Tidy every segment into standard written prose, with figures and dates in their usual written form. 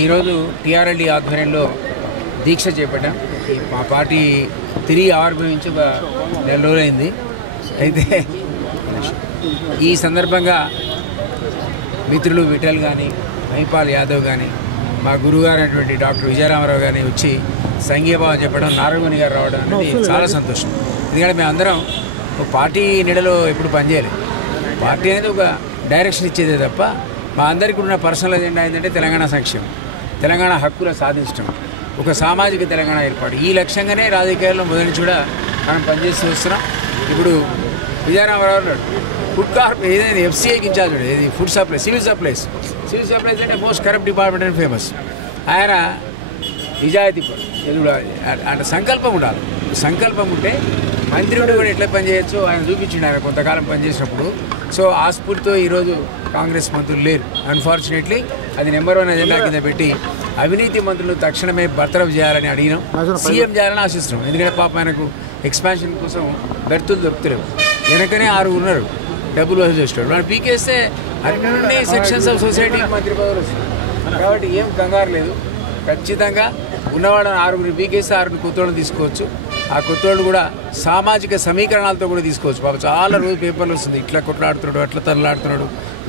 ఈరోజు టీఆర్ఎల్డీ ఆధ్వర్యంలో దీక్ష చేపట్టాం. మా పార్టీ తిరిగి ఆవిర్భవించి ఒక నెల రోజులైంది. అయితే ఈ సందర్భంగా మిత్రులు విఠల్ కానీ, మహిపాల్ యాదవ్ కానీ, మా గురుగారు అయినటువంటి డాక్టర్ విజయరామారావు గారిని వచ్చి సంఘీభావం చెప్పడం, నారాయణమణి గారు రావడం అనేది చాలా సంతోషం. ఎందుకంటే మేమందరం ఒక పార్టీ నీడలో ఎప్పుడు పనిచేయలేదు. పార్టీ అనేది ఒక డైరెక్షన్ ఇచ్చేదే తప్ప మా అందరికీ ఉన్న పర్సనల్ ఎజెండా ఏంటంటే తెలంగాణ సంక్షేమం, తెలంగాణ హక్కుల సాధించడం, ఒక సామాజిక తెలంగాణ ఏర్పాటు. ఈ లక్ష్యంగానే రాజకీయాల్లో మొదటి నుంచి కూడా మనం పనిచేస్తూ వస్తున్నాం. ఇప్పుడు విజయరామారావు ఫుడ్ కార్పొరేషన్ ఏదైనా ఎఫ్సీఐకి ఇన్ఛార్జ్ ఉండేది, ఏది ఫుడ్ సప్లై, సివిల్ సప్లైస్ అంటే most corrupt department and famous. ఆయన నిజాయితీ ఆయన సంకల్పం ఉండాలి. సంకల్పం ఉంటే మంత్రుడు కూడా ఎట్లా పనిచేయచ్చో ఆయన చూపించిండు. ఆయన కొంతకాలం పనిచేసినప్పుడు. సో ఆ స్ఫూర్తితో ఈరోజు కాంగ్రెస్ మంత్రులు లేరు. అన్ఫార్చునేట్లీ అది నెంబర్ 1 ఎజెండా కింద పెట్టి అవినీతి మంత్రులు తక్షణమే బర్తరఫ్ చేయాలని అడిగినాం. సీఎం చేయాలని ఆశిస్తున్నాం. ఎందుకంటే పాప ఆయనకు ఎక్స్పాన్షన్ కోసం బెర్తులు దొరుకుతలేవు. వెనకనే 6 ఉన్నారు, డబ్బులు వసూలు చేస్తాడు. వాళ్ళు పీకేస్తే అన్ని సెక్షన్స్ ఆఫ్ సొసైటీ మంత్రి పదవులు వస్తుంది. కాబట్టి ఏం కంగారు లేదు. ఖచ్చితంగా ఉన్నవాళ్ళని 6 పీకేస్తే 6 కొత్తోళ్ళని తీసుకోవచ్చు. ఆ కొత్తోళ్ళు కూడా సామాజిక సమీకరణాలతో కూడా తీసుకోవచ్చు. బాబు చాలా రోజు పేపర్లు వస్తుంది, ఇట్లా కొట్లాడుతున్నాడు, అట్లా తరలాడుతున్నాడు,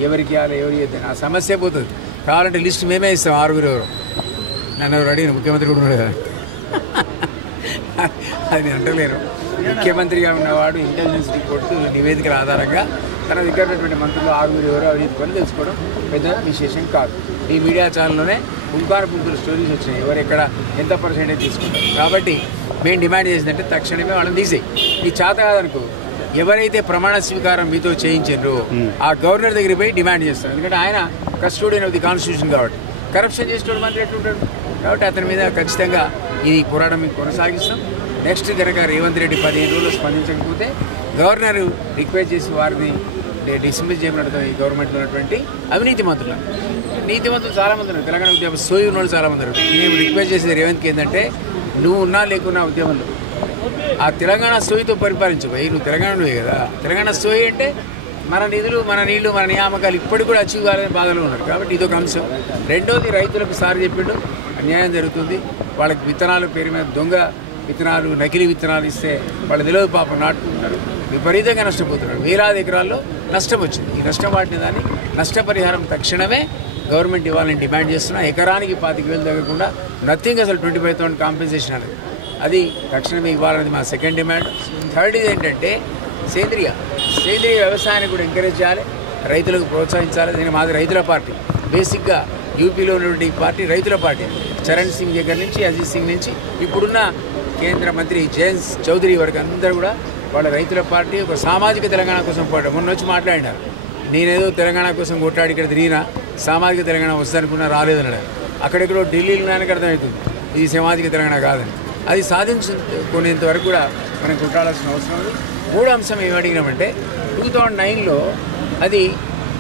ఎవరికి ఇవ్వాలి ఎవరు చేద్దాం, ఆ సమస్య పోతుంది. కావాలంటే లిస్ట్ మేమే ఇస్తాం. 6 ఎవరు నన్ను ఎవరు అడిగిన ముఖ్యమంత్రి కూడా ఉన్నాడు కదా, అది నేను అంటలేను. ముఖ్యమంత్రిగా ఉన్నవాడు ఇంటెలిజెన్స్ రిపోర్టు నివేదికల ఆధారంగా తన దగ్గర ఉన్నటువంటి మంత్రులు 6 ఎవరు అవినీతి పని తెలుసుకోవడం పెద్ద విశేషం కాదు. ఈ మీడియా ఛానల్లోనే పుంకారు స్టోరీస్ వచ్చినాయి, ఎవరు ఎక్కడ ఎంత పర్సెంటేజ్ తీసుకుంటారు. కాబట్టి మేము డిమాండ్ చేసిందంటే తక్షణమే వాళ్ళని తీసేయి. ఈ చేత కాదనుకో, ఎవరైతే ప్రమాణ స్వీకారం మీతో చేయించారో ఆ గవర్నర్ దగ్గర పోయి డిమాండ్ చేస్తారు. ఎందుకంటే ఆయన కస్టోడియన్ ఆఫ్ ది కాన్స్టిట్యూషన్ కాబట్టి. కరప్షన్ చేసేవాడు మంత్రి ఎట్లుంటాడు. కాబట్టి అతని మీద ఖచ్చితంగా ఈ పోరాటం మేము కొనసాగిస్తాం. నెక్స్ట్ కనుక రేవంత్ రెడ్డి 15 రోజులు స్పందించకపోతే గవర్నర్ రిక్వెస్ట్ చేసి వారిని డిస్మిస్ చేయమని ఈ గవర్నమెంట్లో ఉన్నటువంటి అవినీతి మంత్రులు. నీతిమంతులు చాలామంది ఉన్నారు, తెలంగాణ ఉద్యమం సోయి ఉన్న వాళ్ళు చాలామంది ఉన్నారు. మేము రిక్వెస్ట్ చేసేది రేవంత్కి ఏంటంటే, నువ్వు ఉన్నా లేకున్నా ఉద్యమంలో ఆ తెలంగాణ సోయితో పరిపాలించబోయి. నువ్వు తెలంగాణలోవే కదా. తెలంగాణ సోయి అంటే మన నిధులు, మన నీళ్లు, మన నియామకాలు ఇప్పటికి కూడా అచీవ్ కాలేదని బాధలో ఉన్నారు. కాబట్టి ఇదొక అంశం. రెండోది, రైతులకు సార్ చెప్పిండు అన్యాయం జరుగుతుంది. వాళ్ళకి విత్తనాలు పేరు మీద దొంగ విత్తనాలు, నకిలీ విత్తనాలు ఇస్తే వాళ్ళు నిలవ పాపం నాటుకుంటున్నారు, విపరీతంగా నష్టపోతున్నారు. వేలాది ఎకరాల్లో నష్టం వచ్చింది. ఈ నష్టం వాటిన దాన్ని నష్టపరిహారం తక్షణమే గవర్నమెంట్ ఇవ్వాలని డిమాండ్ చేస్తున్నా. ఎకరానికి 25,000 తగ్గకుండా నథింగ్, అసలు 25,000 కాంపెన్సేషన్ అనేది అది తక్షణమే ఇవ్వాలనేది మా సెకండ్ డిమాండ్. థర్డ్ ఇది ఏంటంటే సేంద్రియ వ్యవసాయాన్ని కూడా ఎంకరేజ్ చేయాలి, రైతులకు ప్రోత్సహించాలి. నేను మాది రైతుల పార్టీ. బేసిక్గా యూపీలో ఉన్నటువంటి పార్టీ రైతుల పార్టీ. చరణ్ సింగ్ దగ్గర నుంచి, అజిత్ సింగ్ నుంచి ఇప్పుడున్న కేంద్ర మంత్రి జయంత్ చౌదరి వరకు అందరూ కూడా వాళ్ళ రైతుల పార్టీ. ఒక సామాజిక తెలంగాణ కోసం పోరాటం. మొన్న వచ్చి మాట్లాడినారు, నేనేదో తెలంగాణ కోసం కొట్లాడి ఇక్కడ తిరిగినా సామాజిక తెలంగాణ వస్తుందనుకున్నా రాలేదన్నాడు. అక్కడెక్కడో ఢిల్లీలో నాయనకు అర్థమవుతుంది ఇది సామాజిక తెలంగాణ కాదని. అది సాధించుకునేంత వరకు కూడా మనం కొట్లాడాల్సిన అవసరం ఉంది. మూడో అంశం ఏమడిగినామంటే 2009లో అది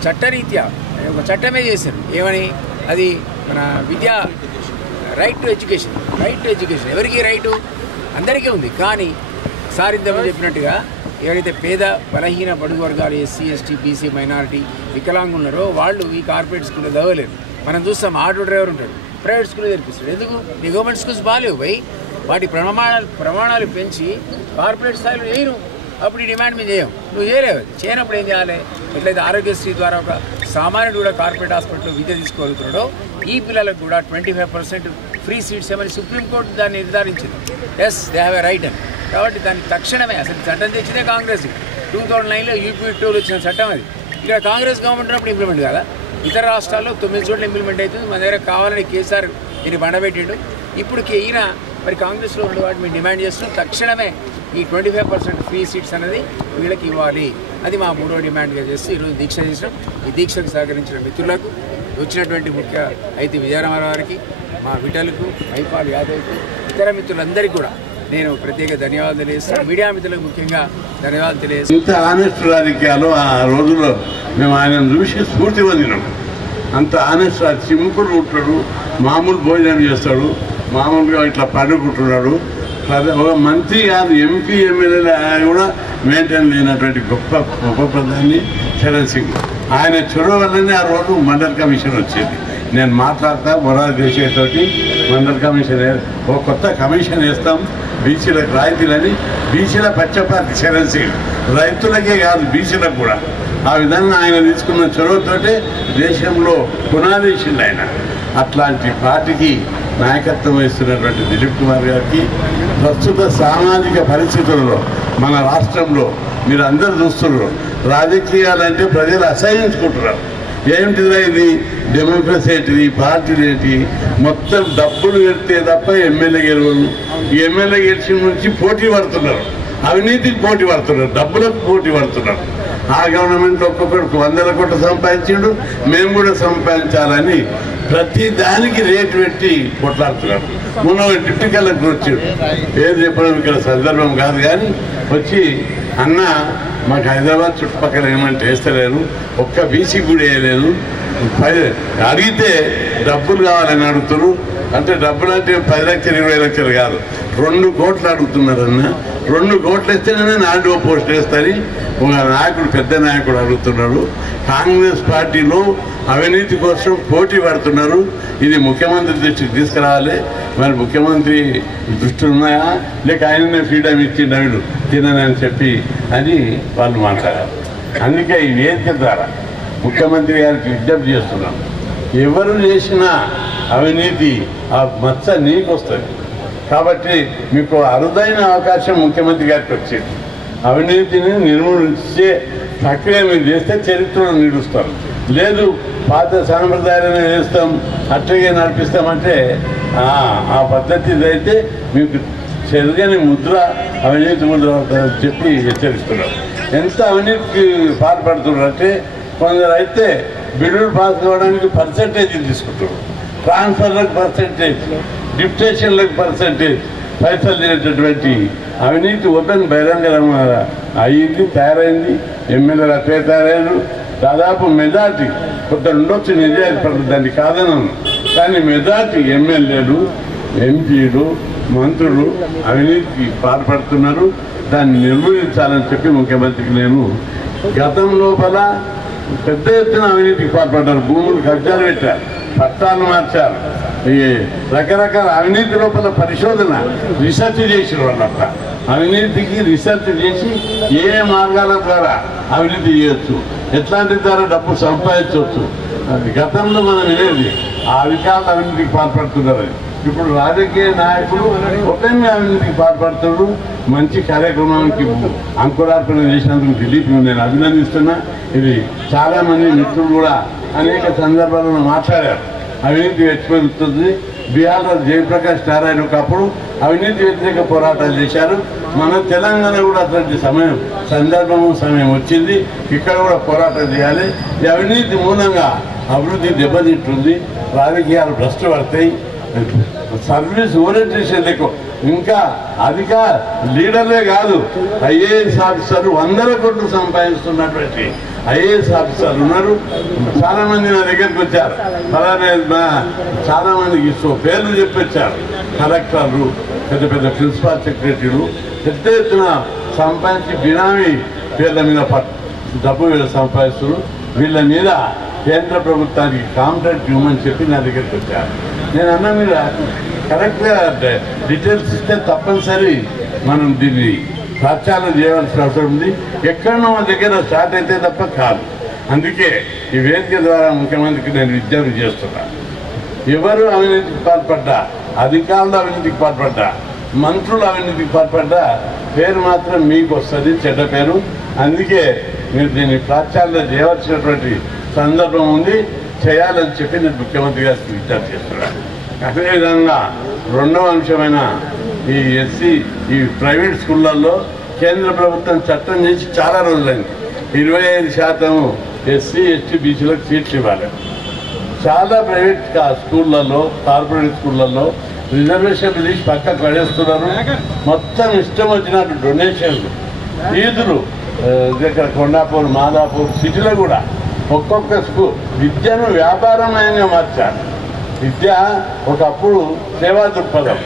చట్టరీత్యా ఒక చట్టమే చేశారు. ఏమని? అది మన విద్యా రైట్ టు ఎడ్యుకేషన్. ఎవరికి రైటు? అందరికీ ఉంది. కానీ సార్ ఇంతమంది చెప్పినట్టుగా ఎవరైతే పేద బలహీన బడుగు వర్గాలు, ఎస్సీ ఎస్టీ బీసీ మైనారిటీ వికలాంగులు ఉన్నారో వాళ్ళు ఈ కార్పొరేట్ స్కూల్లో చదవలేరు. మనం చూస్తాం, ఆటో డ్రైవర్ ఉంటాడు, ప్రైవేట్ స్కూల్లో తెరిపిస్తాడు. ఎందుకు? నీ గవర్నమెంట్ స్కూల్స్ బాగాలేవు పోయి, వాటి ప్రమాణాలు పెంచి కార్పొరేట్ స్థాయిలో చేయను. అప్పుడు ఈ డిమాండ్ మేము చేయం. నువ్వు చేయలేవు. చేయనప్పుడు ఏం చేయాలి? ఎట్లయితే ఆరోగ్యశ్రీ ద్వారా ఒక సామాన్యుడు కూడా కార్పొరేట్ హాస్పిటల్లో విద్య తీసుకోగలుగుతున్నాడో ఈ పిల్లలకు కూడా 25% ఫ్రీ సీట్స్ ఏమని సుప్రీంకోర్టు దాన్ని నిర్ధారించింది. Yes, they have a right అని. కాబట్టి దాన్ని తక్షణమే, అసలు చట్టం తెచ్చినే కాంగ్రెస్. 2009లో యూపీ 2 వచ్చిన చట్టం అది. ఇక్కడ కాంగ్రెస్ గవర్నమెంట్ ఉన్నప్పుడు ఇంప్లిమెంట్ కదా. ఇతర రాష్ట్రాల్లో 9 చోట్ల ఇంప్లిమెంట్ అవుతుంది. మన దగ్గర కావాలని కేసీఆర్ దీన్ని బండబెట్టిండు. ఇప్పుడు ఈయన మరి కాంగ్రెస్లో ఉండే వాటి మేము డిమాండ్ చేస్తున్నాం. తక్షణమే ఈ 25% ఫ్రీ సీట్స్ అనేది వీళ్ళకి ఇవ్వాలి. అది మా మూడో డిమాండ్గా చేస్తూ ఈరోజు దీక్ష చేసినాం. ఈ దీక్షకు సహకరించిన మిత్రులకు, వచ్చినటువంటి ముఖ్య అయితే విజయరామారావు గారికి, మా విఠల్కు, మహిపాల్ యాదవ్కు, ఇతర మిత్రులందరికీ కూడా నేను ప్రత్యేక ధన్యవాదాలు తెలియజేస్తాను. మీడియా మిత్రులకు ముఖ్యంగా ధన్యవాదాలు తెలియజేస్తాను. ఇంత ఆనెస్ట్ రాజకీయాలు ఆ రోజుల్లో మేము ఆయన చూసి స్ఫూర్తి పొందినాం. అంత ఆనెస్ట్, సింపుల్ ఉంటాడు, మామూలు భోజనం చేస్తాడు, మామూలుగా ఇట్లా పండుకుంటున్నాడు. ఒక మంత్రి కాదు, ఎంపీ ఎమ్మెల్యేలు కూడా మెయింటైన్ లేనటువంటి గొప్ప ఉప ప్రధాని చరణ్ సింగ్. ఆయన చొరవ వల్లనే ఆ రోజు మండల్ కమిషన్ వచ్చింది. నేను మాట్లాడతా మొరార్ దేశాయ్ తోటి మండల్ కమిషన్, ఒక కొత్త కమిషన్ వేస్తాం బీసీలకు రాయితీలని. బీసీల పక్షపాతి చరణ్ సింగ్, రైతులకే కాదు బీసీలకు కూడా. ఆ విధంగా ఆయన తీసుకున్న చొరవతోటే దేశంలో పునాదేసింది ఆయన. అట్లాంటి పార్టీకి నాయకత్వం వహిస్తున్నటువంటి దిలీప్ కుమార్ గారికి ప్రస్తుత సామాజిక పరిస్థితుల్లో మన రాష్ట్రంలో మీరు అందరూ చూస్తున్నారు, రాజకీయాలంటే ప్రజలు అసహించుకుంటున్నారు. ఏమిటిదా ఇది, డెమోక్రసీ ఏంటిది, పార్టీలు ఏంటి, మొత్తం డబ్బులు పెడితే తప్ప ఎమ్మెల్యే గెలవను. ఎమ్మెల్యే గెలిచిన నుంచి పోటీ పడుతున్నారు, అవినీతికి పోటీ పడుతున్నారు, డబ్బులకు పోటీ పడుతున్నారు. ఆ గవర్నమెంట్ ఒక్కొక్కడికి 100 కోట్లు సంపాదించిండు, మేము కూడా సంపాదించాలని ప్రతి దానికి రేటు పెట్టి కొట్లాడుతున్నారు. మొన్న డిప్యూటీ కలెక్టర్ వచ్చాడు, పేరు చెప్పడం ఇక్కడ సందర్భం కాదు కానీ వచ్చి, అన్న మాకు హైదరాబాద్ చుట్టుపక్కల ఏమంటే వేస్తలేరు, ఒక్క బీసీ కూడా వేయలేదు, అడిగితే డబ్బులు కావాలని అడుగుతున్నారు. అంటే డబ్బులు అంటే 10 లక్షలు 20 లక్షలు కాదు, 2 కోట్లు అడుగుతున్నారన్న. 2 కోట్లు ఇస్తేనే నాలుగో పోస్ట్ వేస్తారని ఒక నాయకుడు, పెద్ద నాయకుడు అడుగుతున్నాడు. కాంగ్రెస్ పార్టీలో అవినీతి కోసం పోటీ పడుతున్నారు. ఇది ముఖ్యమంత్రి దృష్టికి తీసుకురావాలి. మరి ముఖ్యమంత్రి దృష్టిలు ఉన్నాయా, లేక ఆయననే ఫ్రీడమ్ ఇచ్చి నవ్వులు తినని చెప్పి అని వాళ్ళు మాట్లాడారు. అందుకే ఈ వేదిక ద్వారా ముఖ్యమంత్రి గారికి విజ్ఞప్తి చేస్తున్నాం, ఎవరు చేసినా అవినీతి ఆ మచ్చ నీకు వస్తుంది. కాబట్టి మీకు అరుదైన అవకాశం ముఖ్యమంత్రి గారికి వచ్చింది. అవినీతిని నిర్మూలించే ప్రక్రియ మీరు చేస్తే చరిత్రను నిలుస్తారు. లేదు పాత సాంప్రదాయాలను చేస్తాం అట్లాగే నడిపిస్తామంటే ఆ పద్ధతి అయితే మీకు చెరగని ముద్ర, అవినీతి ముద్ర చెప్పి హెచ్చరిస్తున్నారు. ఎంత అవినీతికి పాల్పడుతున్నారు అంటే, కొందరు అయితే బిల్లులు పాస్ కావడానికి పర్సంటేజ్ తీసుకుంటారు, ట్రాన్స్ఫర్లకు పర్సంటేజ్, డిప్యుటేషన్లకు పర్సంటేజ్, పైసలు తినేటటువంటి అవినీతి ఓపెన్ బహిరంగంగా అయ్యింది, తయారైంది. ఎమ్మెల్యేలు అట్లే తయారయ్యారు. దాదాపు మెజార్టీ కొంత ఉండొచ్చు, నిజాయితీ పడుతుంది, దాన్ని కాదనను. కానీ మెజార్టీ ఎమ్మెల్యేలు, ఎంపీలు, మంత్రులు అవినీతికి పాల్పడుతున్నారు. దాన్ని నిర్మూలించాలని చెప్పి ముఖ్యమంత్రికి నేను గతం లోపల పెద్ద ఎత్తున అవినీతికి పాల్పడ్డారు. భూములు కబ్జాలు పెట్టారు, పట్టాలు మార్చారు, ఈ రకరకాల అవినీతి లోపల పరిశోధన రీసెర్చ్ చేసిన వాళ్ళంతా. అవినీతికి రీసెర్చ్ చేసి ఏ మార్గాల ద్వారా అవినీతి చేయొచ్చు, ఎట్లాంటి ద్వారా డబ్బు సంపాదించవచ్చు. అది గతంలో మనం వినేది, ఆ అధికారులు అవినీతికి పాల్పడుతున్నారు. ఇప్పుడు రాజకీయ నాయకులు ఓపెన్గా అవినీతికి పాల్పడుతున్నారు. మంచి కార్యక్రమానికి అంకురార్పణ చేసినందుకు దిలీప్ నేను అభినందిస్తున్నా. ఇది చాలామంది మిత్రులు కూడా అనేక సందర్భాలను మాట్లాడారు. అవినీతి వ్యతిరేకతుంది. బీహార్లో జయప్రకాష్ నారాయణ ఒకప్పుడు అవినీతి వ్యతిరేక పోరాటాలు చేశారు. మన తెలంగాణ కూడా అట్లాంటి సమయం వచ్చింది. ఇక్కడ కూడా పోరాటం చేయాలి. ఈ అవినీతి మూలంగా అభివృద్ధి దెబ్బతింటుంది, రాజకీయాలు భ్రష్టు పడతాయి, సర్వీస్ ఓరియంటేషన్ ఎక్కువ. ఇంకా అధిక లీడర్లే కాదు, ఐఏఎస్ ఆఫీసర్లు 100 కోట్లు సంపాదిస్తున్నటువంటి ఐఏఎస్ ఆఫీసర్లు ఉన్నారు. చాలా మంది నా దగ్గరికి వచ్చారు, అలానే చాలా మందికి పేర్లు చెప్పొచ్చారు. కలెక్టర్లు, పెద్ద పెద్ద ప్రిన్సిపాల్ సెక్రటరీలు పెద్ద ఎత్తున సంపాదించి బినామీ పేర్ల మీద డబ్బు సంపాదిస్తున్నారు. వీళ్ళ మీద కేంద్ర ప్రభుత్వానికి కాంట్రాక్ట్ ఇవ్వమని చెప్పి నా దగ్గరికి వచ్చారు. నేను అన్నా, మీరు కరెక్ట్గా డీటెయిల్స్ ఇస్తే తప్పనిసరి మనం దీన్ని ప్రచారం చేయవలసిన అవసరం ఉంది. ఎక్కడో మన దగ్గర స్టార్ట్ అయితే తప్ప కాదు. అందుకే ఈ వేదిక ద్వారా ముఖ్యమంత్రికి నేను విజ్ఞప్తి చేస్తున్నాను. ఎవరు అవినీతికి పాల్పడ్డా, అధికారులు అవినీతికి పాల్పడ్డా, మంత్రులు అవినీతికి పాల్పడ్డా పేరు మాత్రం మీకు వస్తుంది, చెడ్డ పేరు. అందుకే మీరు దీన్ని ప్రచారం చేయవలసినటువంటి సందర్భం ఉంది, చేయాలని చెప్పి నేను ముఖ్యమంత్రి గారికి విజ్ఞప్తి చేస్తున్నాను. అదేవిధంగా రెండవ అంశమైన ఈ ఎస్సీ, ఈ ప్రైవేట్ స్కూళ్ళల్లో కేంద్ర ప్రభుత్వం చట్టం చేసి చాలా రోజులైంది. 25% ఎస్సీ ఎస్టీ బీసీలకు సీట్లు ఇవ్వాలి. చాలా ప్రైవేట్ స్కూళ్ళల్లో, కార్పొరేట్ స్కూళ్ళల్లో రిజర్వేషన్లు తీసి పక్కకు పడేస్తున్నారు. మొత్తం ఇష్టం వచ్చినట్టు డొనేషన్లు, ఫీజులు దగ్గర కొండాపూర్, మాదాపూర్ సిటీలో కూడా ఒక్కొక్క స్కూల్ విద్యను వ్యాపారమయంగా మార్చాలి. విద్య ఒకప్పుడు సేవా దృక్పథం,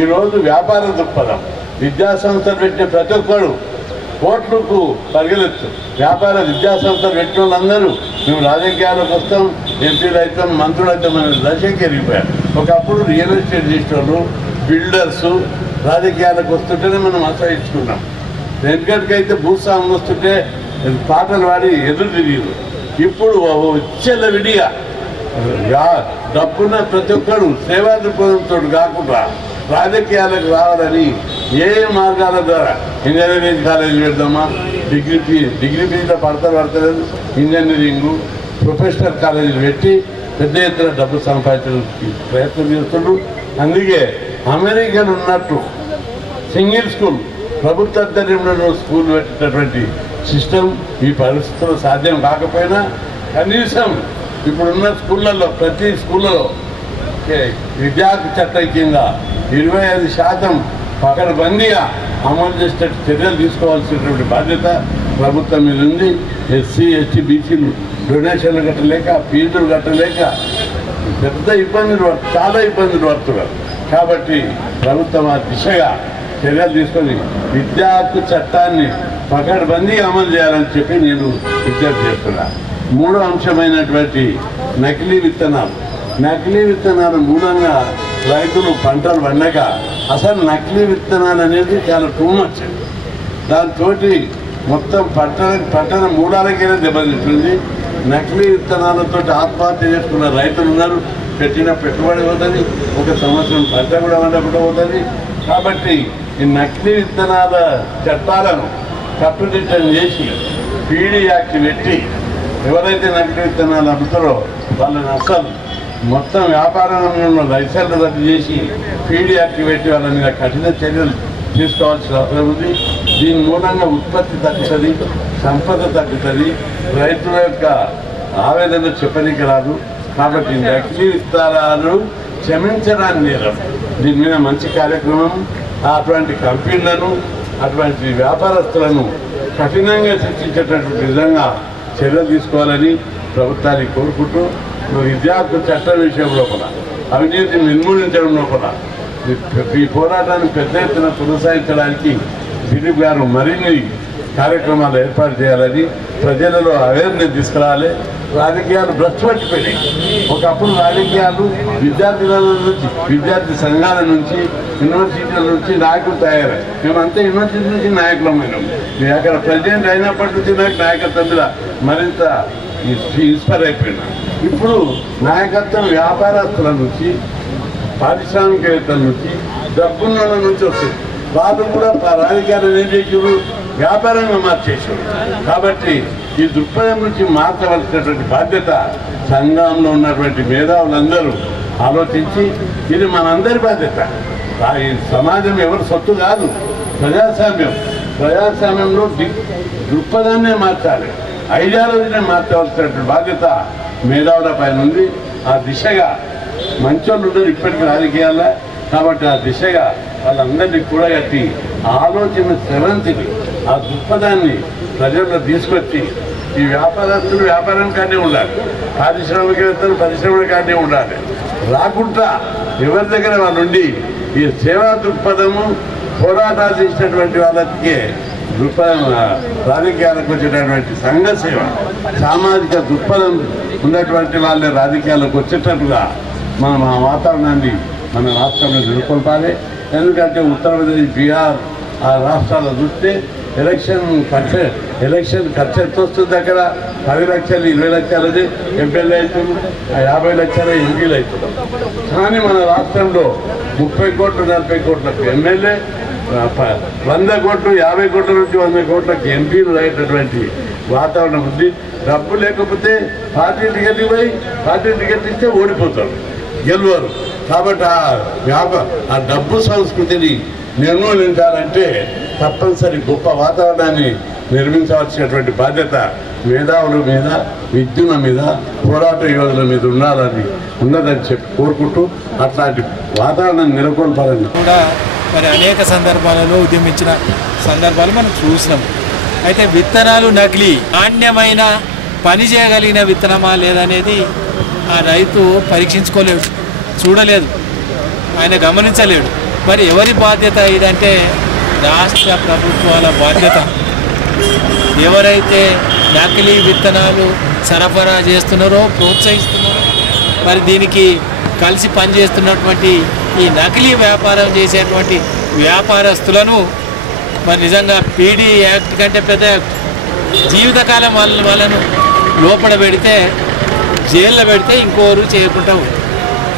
ఈరోజు వ్యాపార దృక్పథం. విద్యా సంస్థలు పెట్టిన ప్రతి ఒక్కరు కోట్లకు పరిగెలచ్చు. వ్యాపార విద్యా సంస్థలు పెట్టిన వాళ్ళందరూ మేము రాజకీయాలకు వస్తాం, ఎంపీలు అవుతాం, మంత్రులు అవుతాం అనే దశకి ఎరిగిపోయారు. ఒకప్పుడు రియల్ ఎస్టేట్ చేసేవాళ్ళు, బిల్డర్స్ రాజకీయాలకు వస్తుంటేనే మనం ఆశ్రయించుకున్నాం. ఎందుకంటే భూస్వామి వస్తుంటే పాటలు పాడి ఎదురు తిరిగి, ఇప్పుడు వచ్చేల విడిగా డబ్బున్న ప్రతి ఒక్కరు సేవా దృక్పథంతో కాకుండా రాజకీయాలకు రావాలని ఏ మార్గాల ద్వారా ఇంజనీరింగ్ కాలేజీ పెడదామా, డిగ్రీ ఫీజులో పడతలేదు, ఇంజనీరింగు ప్రొఫెషనల్ కాలేజీలు పెట్టి పెద్ద ఎత్తున డబ్బు సంపాదించడానికి ప్రయత్నం చేస్తుండ్రు. అందుకే అమెరికన్ ఉన్నట్టు సింగిల్ స్కూల్ ప్రభుత్వ ఆధ్వర్యంలో స్కూల్ పెట్టినటువంటి సిస్టమ్ ఈ పరిస్థితుల్లో సాధ్యం కాకపోయినా కనీసం ఇప్పుడున్న స్కూళ్ళల్లో ప్రతి స్కూళ్ళలో విద్యా చట్టం కింద 25% పకడ్బందీగా అమలు చేసేటట్టు చర్యలు తీసుకోవాల్సినటువంటి బాధ్యత ప్రభుత్వం మీద ఉంది. ఎస్సీ ఎస్టీ బీసీలు డొనేషన్లు కట్టలేక, ఫీజులు కట్టలేక పెద్ద ఇబ్బందులు, చాలా ఇబ్బందులు పడుతున్నారు. కాబట్టి ప్రభుత్వం ఆ దిశగా చర్యలు తీసుకొని విద్యా హక్కు చట్టాన్ని పకడ్బందీగా అమలు చేయాలని చెప్పి నేను విజ్ఞప్తి చేస్తున్నాను. మూడో అంశమైనటువంటి నకిలీ విత్తనాల మూలంగా రైతులు పంటలు పండక అసలు నకిలీ విత్తనాలు అనేది చాలా టూమచ్. దాంతో మొత్తం పంటల మూలాలకైనా దెబ్బతింటుంది. నకిలీ విత్తనాలతో ఆత్మహత్య చేసుకున్న రైతులు ఉన్నారు. పెట్టిన పెట్టుబడి పోతుంది, ఒక సంవత్సరం పంట కూడా వండకుండా పోతుంది. కాబట్టి ఈ నకిలీ విత్తనాల చట్టాలను కట్టుదిట్టం చేసి పీడీ యాక్ట్ పెట్టి ఎవరైతే నకిలీ విత్తనాలు అమ్ముతారో వాళ్ళని అసలు మొత్తం వ్యాపార రంగంలో లైసెన్స్లు రద్దు చేసి పీడీ యాక్ట్ పెట్టి వాళ్ళ మీద కఠిన చర్యలు తీసుకోవాల్సిన అవసరం ఉంది. దీని మూలంగా ఉత్పత్తి తగ్గుతుంది, సంపద తగ్గుతుంది, రైతుల యొక్క ఆవేదన చెప్పనీకి రాదు. కాబట్టి నకిలీ విత్తనాలు క్షమించడానికి నేరం. దీని మీద మంచి కార్యక్రమం, అటువంటి కంపెనీలను, అటువంటి వ్యాపారస్తులను కఠినంగా శిక్షించేటటువంటి విధంగా చర్యలు తీసుకోవాలని ప్రభుత్వాన్ని కోరుకుంటూ, విద్యార్థుల చట్టం విషయంలో కూడా అవినీతి నిర్మూలించడంలో కూడా ఈ పోరాటాన్ని పెద్ద ఎత్తున కొనసాగించడానికి దిలీప్ గారు మరిన్ని కార్యక్రమాలు ఏర్పాటు చేయాలని, ప్రజలలో అవేర్నెస్ తీసుకురావాలి. రాజకీయాలు భ్రష్టుపట్టిపోయినాయి. ఒకప్పుడు రాజకీయాలు విద్యార్థుల నుంచి, విద్యార్థి సంఘాల నుంచి, యూనివర్సిటీల నుంచి నాయకులు తయారయ్యారు. మేమంతా యూనివర్సిటీ నుంచి నాయకులమైనాం. అక్కడ ప్రెసిడెంట్ అయినప్పటి నుంచి నాకు నాయకత్వం మీద మరింత ఇన్స్పైర్ అయిపోయినా. ఇప్పుడు నాయకత్వం వ్యాపారస్తుల నుంచి, పారిశ్రామికవేత్తల నుంచి, డబ్బున్న నుంచి వస్తుంది. వాళ్ళు కూడా రాజకీయాలను ఏం చేసారు, వ్యాపారంగా మార్చేసారు. కాబట్టి ఈ దృక్పథం నుంచి మార్చవలసినటువంటి బాధ్యత సంఘంలో ఉన్నటువంటి మేధావులందరూ ఆలోచించి, ఇది మనందరి బాధ్యత. ఈ సమాజం ఎవరు సొత్తు కాదు, ప్రజాస్వామ్యంలో దృక్పథాన్నే మార్చాలి, ఐడియాలజీనే మార్చవలసినటువంటి బాధ్యత మేధావుల పైన ఉంది. ఆ దిశగా మంచోళ్ళు ఉన్నారు ఇప్పటికీ రాజకీయాల్లో. కాబట్టి ఆ దిశగా వాళ్ళందరినీ కూడగట్టి ఆలోచన స్రవంతిని, ఆ దృక్పథాన్ని ప్రజల్లో తీసుకొచ్చి, ఈ వ్యాపారస్తులు వ్యాపారం కానీ ఉండాలి, పారిశ్రామికవేత్తలు పరిశ్రమల కానీ ఉండాలి. రాకుండా ఎవరి దగ్గర వాళ్ళు ఉండి ఈ సేవా దృక్పథము పోరాటాలు చేసినటువంటి వాళ్ళకి దృక్పథం, రాజకీయాలకు వచ్చేటటువంటి సంఘ సేవ, సామాజిక దృక్పథం ఉన్నటువంటి వాళ్ళే రాజకీయాలకు వచ్చేటట్టుగా మనం ఆ వాతావరణాన్ని మన రాష్ట్రంలో నెలకొల్పాలి. ఎందుకంటే ఉత్తరప్రదేశ్, బీహార్ ఆ రాష్ట్రాల్లో చూస్తే ఎలక్షన్ ఖర్చు ఎంత వస్తుంది? అక్కడ 10 లక్షలు 20 లక్షలది ఎంపీలు అవుతుంది, 50 లక్షల ఎంపీలు అవుతుంది. కానీ మన రాష్ట్రంలో 30 కోట్లు 40 కోట్లకు ఎమ్మెల్యే, 100 కోట్లు 50 కోట్ల నుంచి 100 కోట్లకు ఎంపీలు అయ్యేటటువంటి వాతావరణం ఉంది. డబ్బు లేకపోతే పార్టీ టికెట్ ఇస్తే ఓడిపోతారు, గెలవరు. కాబట్టి ఆ డబ్బు సంస్కృతిని నిర్మూలించాలంటే తప్పనిసరి గొప్ప వాతావరణాన్ని నిర్మించవలసినటువంటి బాధ్యత మేధావుల మీద, విద్యుల మీద, పోరాట యోధుల మీద ఉన్నదని చెప్పి కోరుకుంటూ అట్లాంటి వాతావరణాన్ని నెలకొల్పాలని కూడా మరి అనేక సందర్భాలలో ఉద్యమించిన సందర్భాలు మనం చూసినాం. అయితే విత్తనాలు నకిలీ, నాణ్యమైన పని చేయగలిగిన విత్తనమా లేదనేది ఆ రైతు పరీక్షించుకోలేడు, చూడలేదు, ఆయన గమనించలేడు. మరి ఎవరి బాధ్యత ఇదంటే రాష్ట్ర ప్రభుత్వాల బాధ్యత. ఎవరైతే నకిలీ విత్తనాలు సరఫరా చేస్తున్నారో, ప్రోత్సహిస్తున్నారో, మరి దీనికి కలిసి పనిచేస్తున్నటువంటి ఈ నకిలీ వ్యాపారం చేసేటువంటి వ్యాపారస్తులను మరి నిజంగా పీడీ యాక్ట్ కంటే పెద్ద జీవితకాలం వాళ్ళను లోపల పెడితే, జైల్లో పెడితే ఇంకోరు చేయకుండా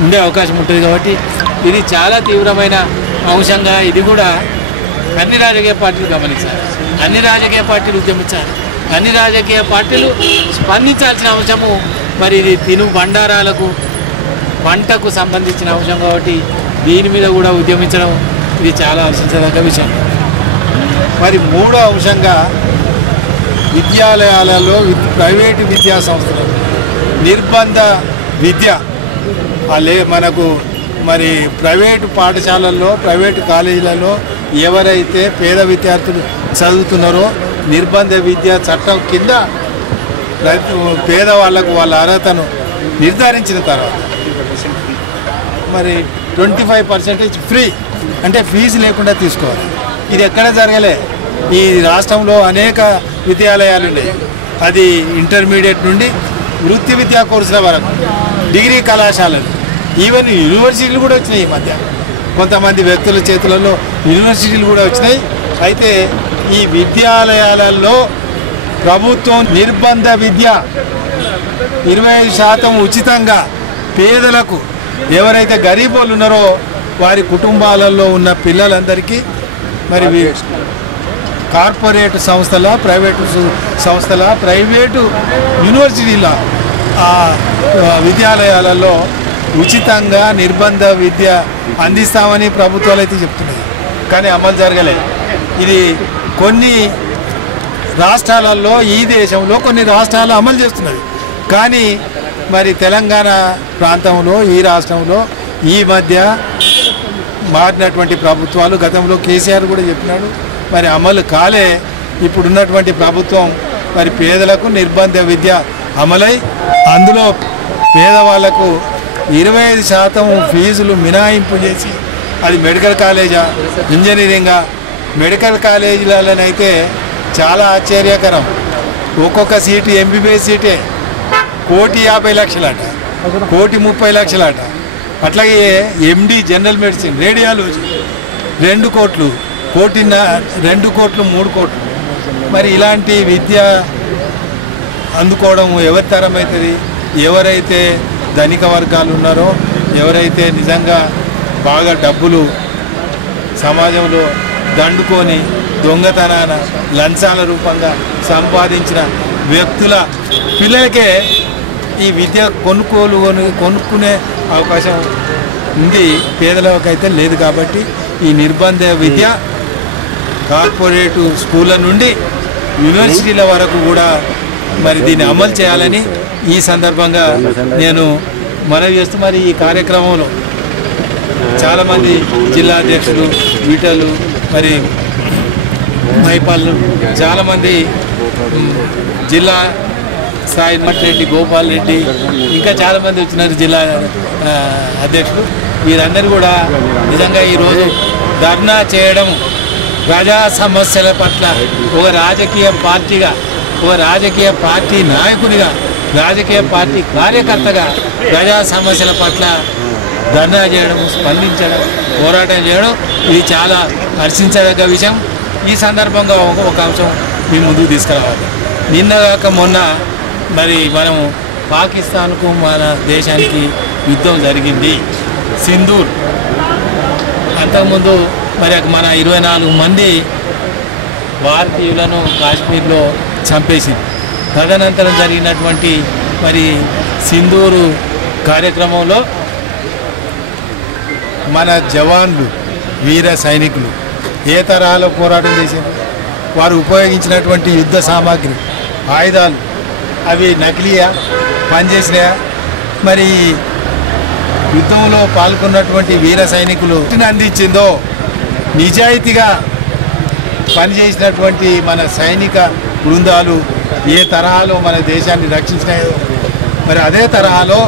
ఉండే అవకాశం ఉంటుంది. కాబట్టి ఇది చాలా తీవ్రమైన అంశంగా ఇది కూడా అన్ని రాజకీయ పార్టీలు గమనించాలి, అన్ని రాజకీయ పార్టీలు ఉద్యమించాలి, అన్ని రాజకీయ పార్టీలు స్పందించాల్సిన అంశము. మరి ఇది తిను బండారాలకు పంటకు సంబంధించిన అంశం కాబట్టి దీని మీద కూడా ఉద్యమించడం ఇది చాలా ఆలోచించదగ్గ విషయం. మరి మూడో అంశంగా విద్యాలయాలలో ప్రైవేటు విద్యా సంస్థలు నిర్బంధ విద్య మనకు మరి ప్రైవేటు పాఠశాలల్లో, ప్రైవేటు కాలేజీలలో ఎవరైతే పేద విద్యార్థులు చదువుతున్నారో నిర్బంధ విద్య చట్టం కింద పేదవాళ్లకు వాళ్ళ అర్హతను నిర్ధారించిన తర్వాత మరి 25% ఫ్రీ, అంటే ఫీజు లేకుండా తీసుకోవాలి. ఇది ఎక్కడ జరగలే. ఈ రాష్ట్రంలో అనేక విద్యాలయాలు ఉన్నాయి. అది ఇంటర్మీడియట్ నుండి వృత్తి విద్యా కోర్సుల వరకు, డిగ్రీ కళాశాలలు, ఈవెన్ యూనివర్సిటీలు కూడా వచ్చినాయి. ఈ మధ్య కొంతమంది వ్యక్తుల చేతులలో యూనివర్సిటీలు కూడా వచ్చినాయి. అయితే ఈ విద్యాలయాలలో ప్రభుత్వం నిర్బంధ విద్య 25% ఉచితంగా పేదలకు, ఎవరైతే గరీబ్ వాళ్ళు ఉన్నారో వారి కుటుంబాలలో ఉన్న పిల్లలందరికీ మరి కార్పొరేట్ సంస్థల, ప్రైవేటు సంస్థల, ప్రైవేటు యూనివర్సిటీల విద్యాలయాలలో ఉచితంగా నిర్బంధ విద్య అందిస్తామని ప్రభుత్వాలు అయితే చెప్తున్నాయి. కానీ అమలు జరగలేదు. ఇది కొన్ని రాష్ట్రాలలో, ఈ దేశంలో కొన్ని రాష్ట్రాలు అమలు చేస్తున్నది. కానీ మరి తెలంగాణ ప్రాంతంలో, ఈ రాష్ట్రంలో ఈ మధ్య మారినటువంటి ప్రభుత్వాలు, గతంలో కేసీఆర్ కూడా చెప్పినాడు, మరి అమలు కాలే. ఇప్పుడున్నటువంటి ప్రభుత్వం మరి పేదలకు నిర్బంధ విద్య అమలై అందులో పేదవాళ్లకు 25% ఫీజులు మినహాయింపు చేసి, అది మెడికల్ కాలేజా, ఇంజనీరింగా, మెడికల్ కాలేజీలలోనైతే చాలా ఆశ్చర్యకరం. ఒక్కొక్క సీటు ఎంబీబీఎస్ సీటే 1,50,00,000 అట, 1,30,00,000 అట. అట్లాగే ఎండి జనరల్ మెడిసిన్, రేడియాలజీ 2 కోట్లు, 2 కోట్లు 3 కోట్లు. మరి ఇలాంటి విద్య అందుకోవడం ఎవరి తరం అవుతుంది? ఎవరైతే ధనిక వర్గాలు ఉన్నారో, ఎవరైతే నిజంగా బాగా డబ్బులు సమాజంలో దండుకొని దొంగతనాన లంచాల రూపంగా సంపాదించిన వ్యక్తుల పిల్లలకే ఈ విద్య కొనుక్కునే అవకాశం ఉంది, పేదలకైతే లేదు. కాబట్టి ఈ నిర్బంధ విద్య కార్పొరేటు స్కూళ్ళ నుండి యూనివర్సిటీల వరకు కూడా మరి దీన్ని అమలు చేయాలని ఈ సందర్భంగా నేను మనవి చేస్తూ, మరి ఈ కార్యక్రమంలో చాలామంది జిల్లా అధ్యక్షులు, వీటలు, మరి మైపాళ్ళు, చాలామంది జిల్లా స్థాయి రెడ్డి, గోపాల్ రెడ్డి, ఇంకా చాలామంది వచ్చినారు జిల్లా అధ్యక్షులు. వీరందరూ కూడా నిజంగా ఈరోజు ధర్నా చేయడం, ప్రజా సమస్యల పట్ల ఒక రాజకీయ పార్టీగా, ఒక రాజకీయ పార్టీ నాయకునిగా, రాజకీయ పార్టీ కార్యకర్తగా ప్రజా సమస్యల పట్ల ధర్నా చేయడం, స్పందించడం, పోరాటం చేయడం ఇది చాలా హర్షించదగ్గ విషయం. ఈ సందర్భంగా ఒక అంశం మీ ముందుకు తీసుకురావాలి. నిన్నగాక మొన్న మరి మనము పాకిస్తాన్కు మన దేశానికి యుద్ధం జరిగింది, సింధూర్. అంతకుముందు మరి మన 24 మంది భారతీయులను కాశ్మీర్లో చంపేసింది. తదనంతరం జరిగినటువంటి మరి సింధూరు కార్యక్రమంలో మన జవాన్లు, వీర సైనికులు ఏ తరహాలో పోరాటం చేశారు? వారు ఉపయోగించినటువంటి యుద్ధ సామాగ్రి, ఆయుధాలు అవి నకిలీయా, పనిచేసినాయా? మరి యుద్ధంలో పాల్గొన్నటువంటి వీర సైనికులు అందించిందో, నిజాయితీగా పనిచేసినటువంటి మన సైనిక బృందాలు ఏ తరహాలో మన దేశాన్ని రక్షించినాయో మరి అదే తరహాలో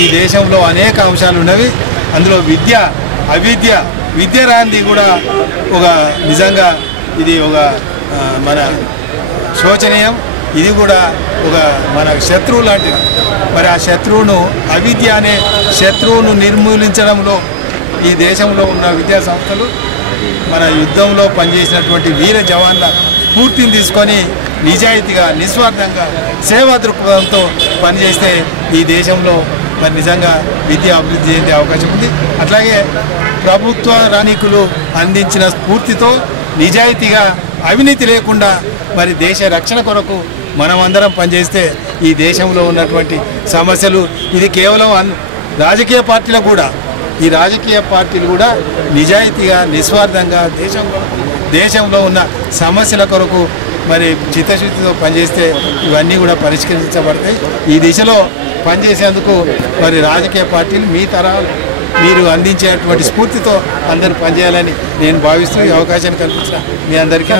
ఈ దేశంలో అనేక అంశాలు ఉన్నవి. అందులో విద్య, అవిద్య, విద్య రాంది కూడా ఒక నిజంగా ఇది ఒక మన శోచనీయం. ఇది కూడా ఒక మన శత్రువు లాంటిది. మరి ఆ శత్రువును, అవిద్య అనే శత్రువును నిర్మూలించడంలో ఈ దేశంలో ఉన్న విద్యా సంస్థలు మన యుద్ధంలో పనిచేసినటువంటి వీర జవాన్ల స్ఫూర్తిని తీసుకొని నిజాయితీగా, నిస్వార్థంగా, సేవా దృక్పథంతో పనిచేస్తే ఈ దేశంలో మరి నిజంగా విద్య అభివృద్ధి చెందే అవకాశం ఉంది. అట్లాగే ప్రభుత్వ రాణికులు అందించిన స్ఫూర్తితో నిజాయితీగా, అవినీతి లేకుండా మరి దేశ రక్షణ కొరకు మనమందరం పనిచేస్తే ఈ దేశంలో ఉన్నటువంటి సమస్యలు, ఇది కేవలం రాజకీయ పార్టీలకు కూడా, ఈ రాజకీయ పార్టీలు కూడా నిజాయితీగా, నిస్వార్థంగా దేశంలో ఉన్న సమస్యల కొరకు మరి చిత్తశుద్ధితో పనిచేస్తే ఇవన్నీ కూడా పరిష్కరించబడతాయి. ఈ దిశలో పనిచేసేందుకు మరి రాజకీయ పార్టీలు మీ తరాలు మీరు అందించేటువంటి స్ఫూర్తితో అందరూ పనిచేయాలని నేను భావిస్తూ ఈ అవకాశాన్ని కల్పించిన మీ అందరికీ